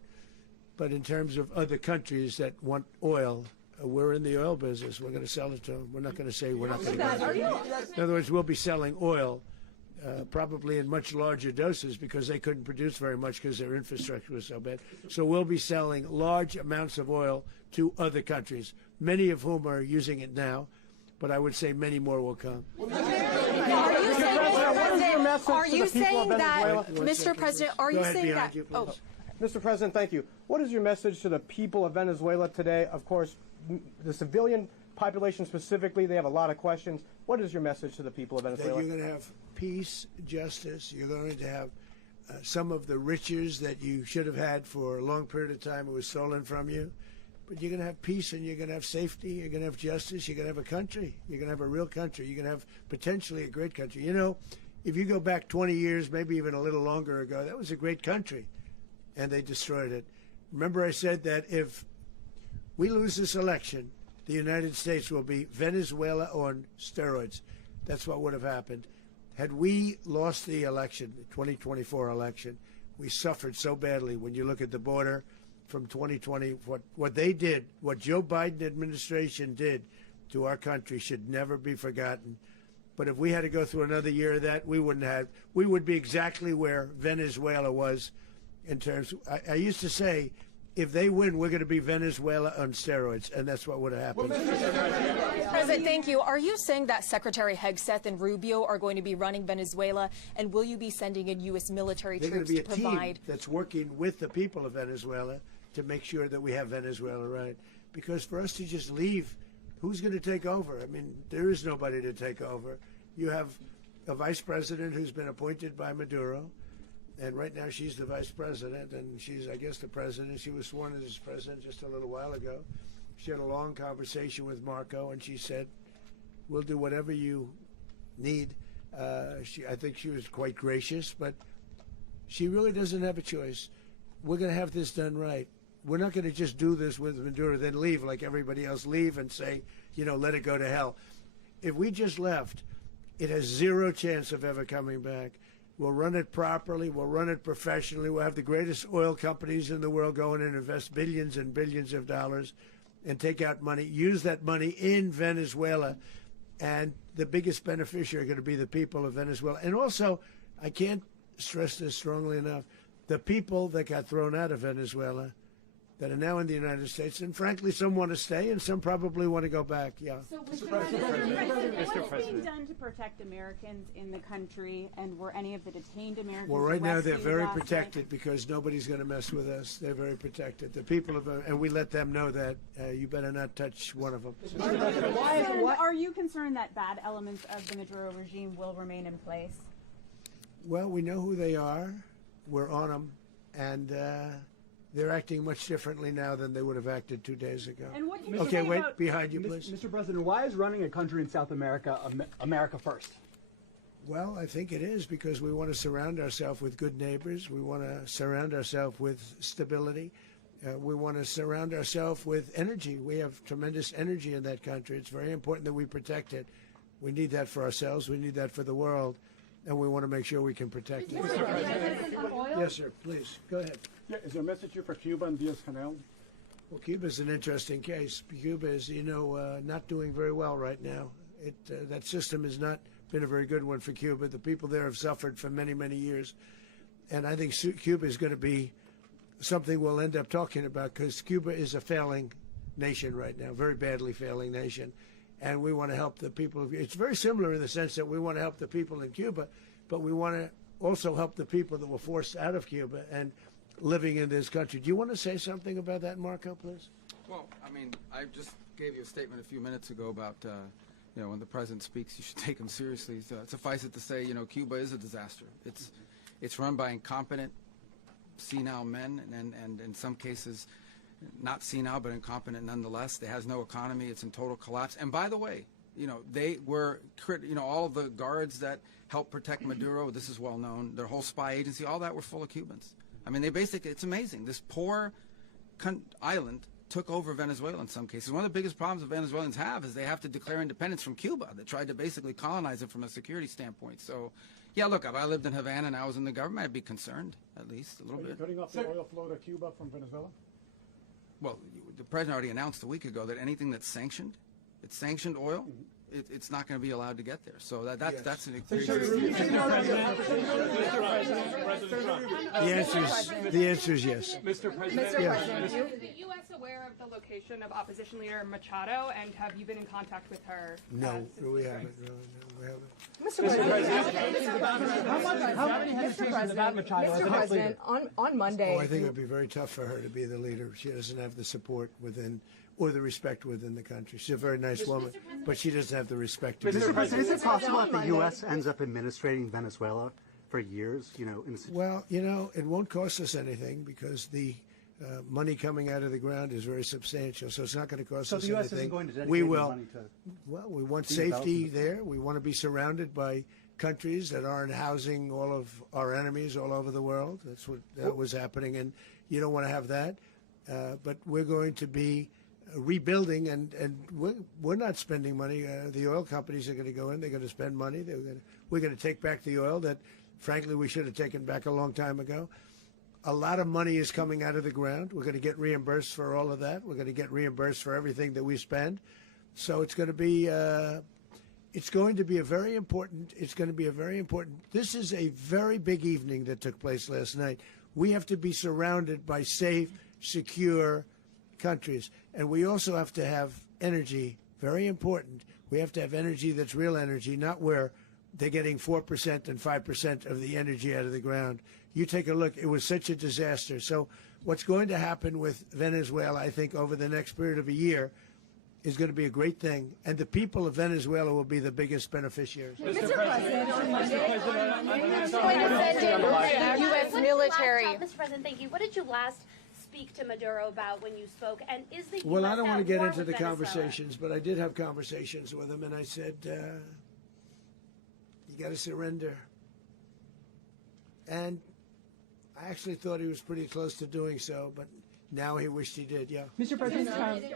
But in terms of other countries that want oil, we're in the oil business. We're going to sell it to them. We're not going to say we're not going to. In other words, we'll be selling oil, probably in much larger doses because they couldn't produce very much because their infrastructure was so bad. So we'll be selling large amounts of oil to other countries, many of whom are using it now, but I would say many more will come. Are you saying that, Mr. President, are you saying that? Oh. Mr. President, thank you. What is your message to the people of Venezuela today? Of course, the civilian population specifically, they have a lot of questions. What is your message to the people of Venezuela? That you're going to have peace, justice. You're going to have some of the riches that you should have had for a long period of time. It was stolen from you. But you're going to have peace and you're going to have safety. You're going to have justice. You're going to have a country. You're going to have a real country. You're going to have potentially a great country. You know, if you go back 20 years, maybe even a little longer ago, that was a great country. And they destroyed it. Remember I said that if we lose this election, the United States will be Venezuela on steroids. That's what would have happened. Had we lost the election, the 2024 election, we suffered so badly. When you look at the border from 2020, what they did, what Joe Biden administration did to our country should never be forgotten. But if we had to go through another year of that, we wouldn't have. We would be exactly where Venezuela was in terms. I used to say, if they win, we're going to be Venezuela on steroids, and that's what would have happened. President, thank you. Are you saying that Secretary Hegseth and Rubio are going to be running Venezuela, and will you be sending in U.S. military They're troops going to to be a provide? team that's working with the people of Venezuela to make sure that we have Venezuela right. Because for us to just leave, who's going to take over? I mean, there is nobody to take over. You have a vice president who's been appointed by Maduro. And right now she's the vice president, and she's, I guess, the president. She was sworn as president just a little while ago. She had a long conversation with Marco, and she said, we'll do whatever you need. I think she was quite gracious, but she really doesn't have a choice. We're going to have this done right. We're not going to just do this with Maduro, then leave like everybody else, leave and say, you know, let it go to hell. If we just left, it has zero chance of ever coming back. We'll run it properly. We'll run it professionally. We'll have the greatest oil companies in the world go in and invest billions and billions of dollars and take out money, use that money in Venezuela. And the biggest beneficiary are going to be the people of Venezuela. And also, I can't stress this strongly enough, the people that got thrown out of Venezuela that are now in the United States, and frankly, some want to stay and some probably want to go back. Yeah. So, Mr. President, what's being done to protect Americans in the country, and were any of the detained Americans Well, right now they're rescued very last protected night? because nobody's going to mess with us. They're very protected. The people of, and we let them know that you better not touch one of them. Are you concerned that bad elements of the Maduro regime will remain in place? Well, we know who they are. We're on them, and they're acting much differently now than they would have acted 2 days ago. And what can you Okay, say wait, about behind you, please. Mr. President, why is running a country in South America America first? Well, I think it is because we want to surround ourselves with good neighbors. We want to surround ourselves with stability. We want to surround ourselves with energy. We have tremendous energy in that country. It's very important that we protect it. We need that for ourselves. We need that for the world. And we want to make sure we can protect it. Yes, sir. Please, go ahead. Yeah, is there a message here for Cuba and Diaz-Canel? Well, Cuba is an interesting case. Cuba is, you know, not doing very well right now. That system has not been a very good one for Cuba. The people there have suffered for many, many years. And I think Cuba is going to be something we'll end up talking about because Cuba is a failing nation right now, very badly failing nation. And we want to help the people. It's very similar in the sense that we want to help the people in Cuba, but we want to also help the people that were forced out of Cuba and living in this country. Do you want to say something about that, Marco, please? Well, I mean, I just gave you a statement a few minutes ago about when the president speaks, you should take him seriously. So suffice it to say, Cuba is a disaster. It's run by incompetent, senile men, and in some cases, not senile but incompetent nonetheless. It has no economy. It's in total collapse. And by the way, they were, all of the guards that helped protect Maduro. This is well known. Their whole spy agency, all that were full of Cubans. I mean, it's amazing. This poor island took over Venezuela in some cases. One of the biggest problems the Venezuelans have is they have to declare independence from Cuba. They tried to basically colonize it from a security standpoint. So, yeah, look, if I lived in Havana and I was in the government, I'd be concerned, at least a little bit. Are you cutting off the oil flow to Cuba from Venezuela? Well, the president already announced a week ago that anything that's sanctioned, it's sanctioned oil, it's not going to be allowed to get there. So that's an The answer is yes. Mr. President, is the U.S. aware of the location of opposition leader Machado, and have you been in contact with her? No, we haven't. No, we haven't. Mr. President, on Monday. Oh, I think it would be very tough for her to be the leader. She doesn't have the support within or the respect within the country. She's a very nice woman, but she doesn't have the respect. Mr. President, is it possible that the U.S. ends up administrating Venezuela for years? Well, it won't cost us anything because the money coming out of the ground is very substantial, so it's not going to cost us anything. So the U.S. isn't going to dedicate we will. money to... Well, we want safety there. We want to be surrounded by countries that aren't housing all of our enemies all over the world. That's what was happening, and you don't want to have that. But we're going to be rebuilding, and we're not spending money. The oil companies are going to go in. They're going to spend money. We're going to take back the oil that, frankly, we should have taken back a long time ago. A lot of money is coming out of the ground. We're going to get reimbursed for all of that. We're going to get reimbursed for everything that we spend. So it's going to be a very important. This is a very big evening that took place last night. We have to be surrounded by safe, secure countries, and we also have to have energy. Very important. We have to have energy that's real energy, not where they're getting 4% and 5% of the energy out of the ground. You take a look. It was such a disaster. So what's going to happen with Venezuela, I think, over the next period of a year is going to be a great thing, and the people of Venezuela will be the biggest beneficiaries. Mr. President, on Monday, the U.S. military. Mr. President, thank you. What did you last speak to Maduro about when you spoke? And is the Well, US I don't want to at get war into with the Venezuela? conversations, but I did have conversations with him, and I said, you got to surrender. And I actually thought he was pretty close to doing so, but now he wished he did, yeah. Mr. President,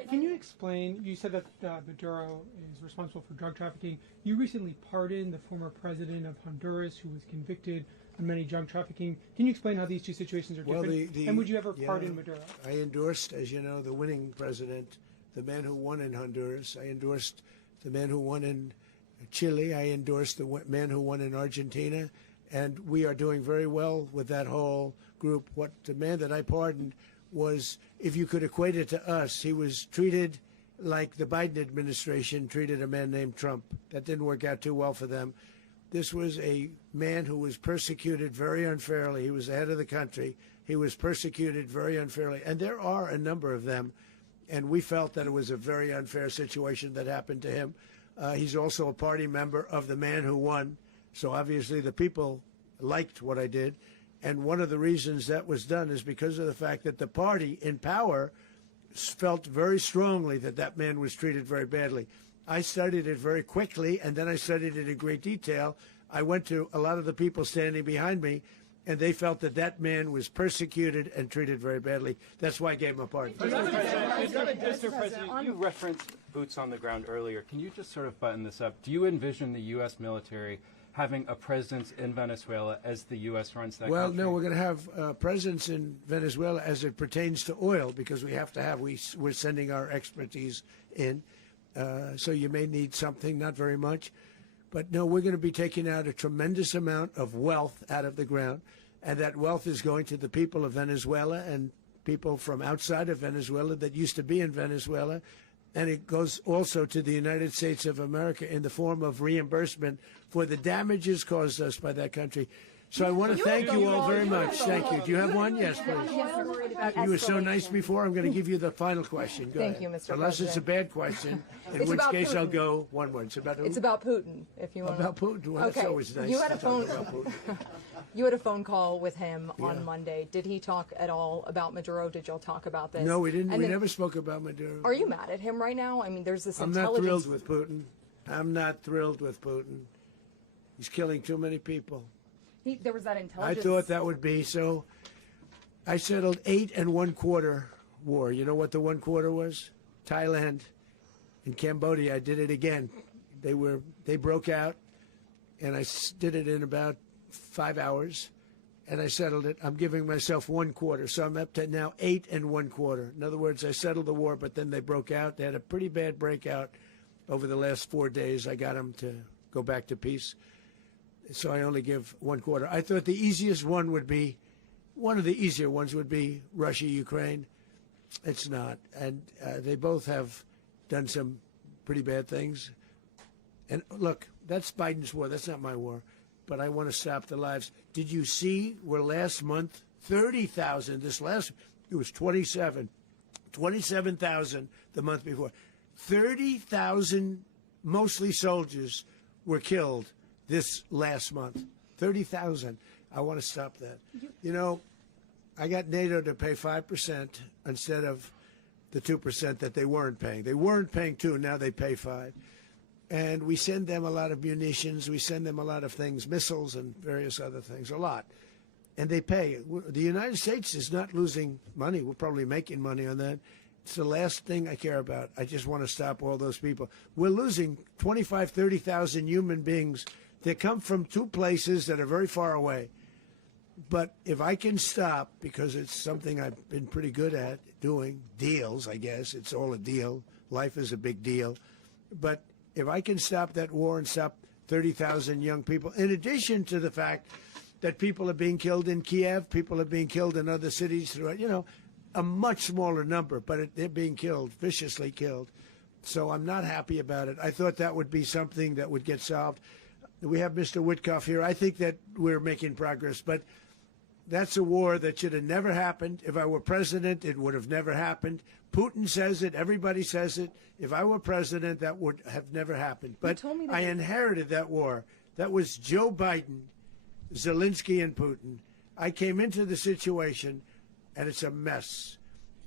can you explain, you said that Maduro is responsible for drug trafficking. You recently pardoned the former president of Honduras who was convicted on many drug trafficking. Can you explain how these two situations are different? And would you ever pardon Maduro? I endorsed, as you know, the winning president, the man who won in Honduras. I endorsed the man who won in Chile. I endorsed the man who won in Argentina. And we are doing very well with that whole group. What the man that I pardoned was, if you could equate it to us, he was treated like the Biden administration treated a man named Trump. That didn't work out too well for them. This was a man who was persecuted very unfairly. He was the head of the country. He was persecuted very unfairly. And there are a number of them. And we felt that it was a very unfair situation that happened to him. He's also a party member of the man who won. So obviously the people liked what I did. And one of the reasons that was done is because of the fact that the party in power felt very strongly that that man was treated very badly. I studied it very quickly, and then I studied it in great detail. I went to a lot of the people standing behind me, and they felt that that man was persecuted and treated very badly. That's why I gave him a pardon. Mr. President, you referenced boots on the ground earlier. Can you just sort of button this up? Do you envision the U.S. military having a presence in Venezuela as the U.S. runs that country? Well, no, we're going to have a presence in Venezuela as it pertains to oil, because we have to have, we're sending our expertise in. So you may need something, not very much. But no, we're going to be taking out a tremendous amount of wealth out of the ground. And that wealth is going to the people of Venezuela and people from outside of Venezuela that used to be in Venezuela. And it goes also to the United States of America in the form of reimbursement for the damages caused us by that country. So I want to thank you all very much. Thank you. Do you have one? Yes, please. You were so nice before. I'm going to give you the final question. Go Thank ahead. you, Mr. Unless it's a President. bad question, in It's which about case I'll Putin. go one word. It's about who? It's about Putin, if you want. About Putin. Well, okay. that's always nice. You had to a talk phone. about Putin. You had a phone call with him Yeah. on Monday. Did he talk at all about Maduro? Did y'all talk about this? No, we didn't. And We then- never spoke about Maduro. Are you mad at him right now? I mean, there's this I'm not intelligence. thrilled with Putin. I'm not thrilled with Putin. He's killing too many people. There was that I intelligence. thought that would be so. I settled 8 1/4 war. You know what the 1/4 was? Thailand and Cambodia. I did it again. They broke out, and I did it in about 5 hours, and I settled it. I'm giving myself 1/4, so I'm up to now 8 1/4. In other words, I settled the war, but then they broke out. They had a pretty bad breakout over the last 4 days. I got them to go back to peace. So I only give 1/4. I thought the easiest one would be, one of the easier ones would be Russia, Ukraine. It's not. And they both have done some pretty bad things. And look, that's Biden's war. That's not my war. But I want to stop the lives. Did you see where last month, 30,000, it was 27,000 the month before. 30,000, mostly soldiers, were killed this last month. 30,000. I want to stop that. You know, I got NATO to pay 5% instead of the 2% that they weren't paying. They weren't paying 2, now they pay 5. And we send them a lot of munitions. We send them a lot of things, missiles and various other things, a lot. And they pay. The United States is not losing money. We're probably making money on that. It's the last thing I care about. I just want to stop all those people. We're losing 25, 30,000 human beings that come from 2 places that are very far away. But if I can stop, because it's something I've been pretty good at doing, deals, I guess. It's all a deal. Life is a big deal. But if I can stop that war and stop 30,000 young people, in addition to the fact that people are being killed in Kiev, people are being killed in other cities throughout, a much smaller number, but they're being killed, viciously killed. So I'm not happy about it. I thought that would be something that would get solved. We have Mr. Witkoff here. I think that we're making progress, but that's a war that should have never happened. If I were president, it would have never happened. Putin says it. Everybody says it. If I were president, that would have never happened. But I inherited that war. That was Joe Biden, Zelensky, and Putin. I came into the situation, and it's a mess.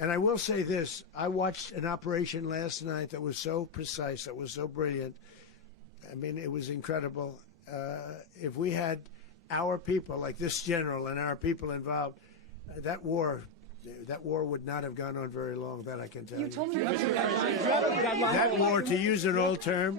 And I will say this. I watched an operation last night that was so precise, that was so brilliant. I mean, it was incredible. If we had our people, like this general and our people involved, that war would not have gone on very long, that I can tell you. You told me That war, to use an old term,